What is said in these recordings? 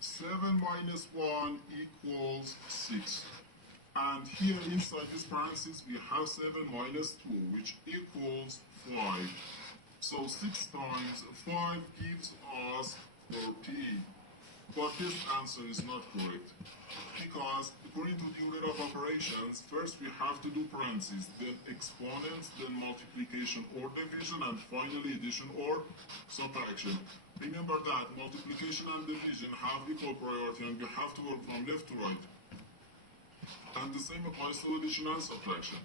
7 minus 1 equals 6. And here inside this parenthesis we have 7 minus 2, which equals 5. So 6 times 5 gives us 14. But this answer is not correct, because according to the order of operations, first we have to do parentheses, then exponents, then multiplication or division, and finally addition or subtraction. Remember that multiplication and division have equal priority and we have to work from left to right. And the same applies to addition and subtraction.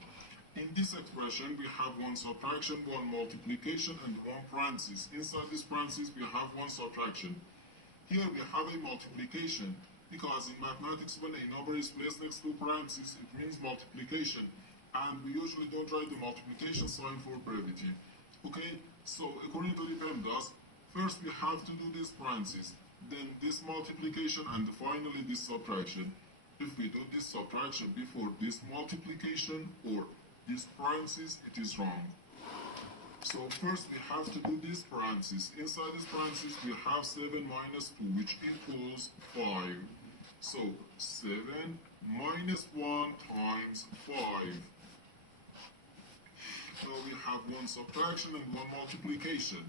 In this expression, we have one subtraction, one multiplication, and one parenthesis. Inside this parenthesis, we have one subtraction. Here we have a multiplication, because in mathematics when a number is placed next to parentheses, it means multiplication. And we usually don't write the multiplication sign for brevity. Okay, so according to the PEMDAS, first we have to do this parenthesis, then this multiplication, and finally this subtraction. If we do this subtraction before this multiplication or this parenthesis, it is wrong. So first we have to do this parenthesis. Inside this parenthesis we have 7 minus 2, which equals 5. So 7 minus 1 times 5. Now we have one subtraction and one multiplication.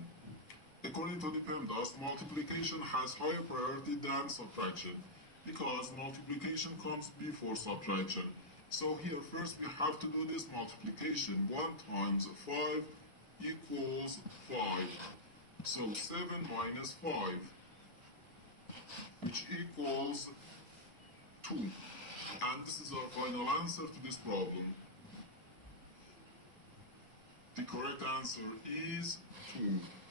According to the PEMDAS, multiplication has higher priority than subtraction, because multiplication comes before subtraction. So here first we have to do this multiplication. 1 times 5 equals 5. So 7 minus 5, which equals 2. And this is our final answer to this problem. The correct answer is 2.